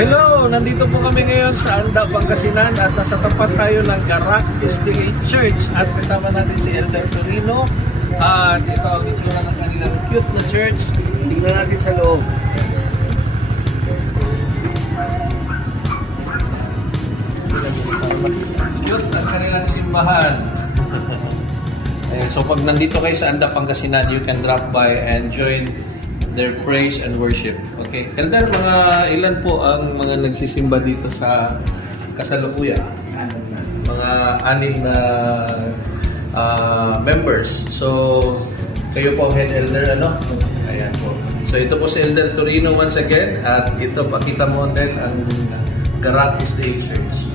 Hello! Nandito po kami ngayon sa Anda, Pangasinan at nasa tapat tayo ng Garak SDA Church at kasama natin si Elder Torino at ito ang itsura ng kanilang cute na church. Tingnan natin sa loob. Cute ang kanilang simbahan. So pag nandito kayo sa Anda, Pangasinan, you can drop by and join their praise and worship. Okay? Elder, mga ilan po ang mga nagsisimba dito sa kasalukuyan? Mga 6 na members. So, kayo po ang head elder, ano? Ayan po. So, ito po si Elder Torino once again. At ito, pakita mo din ang Garak State Church.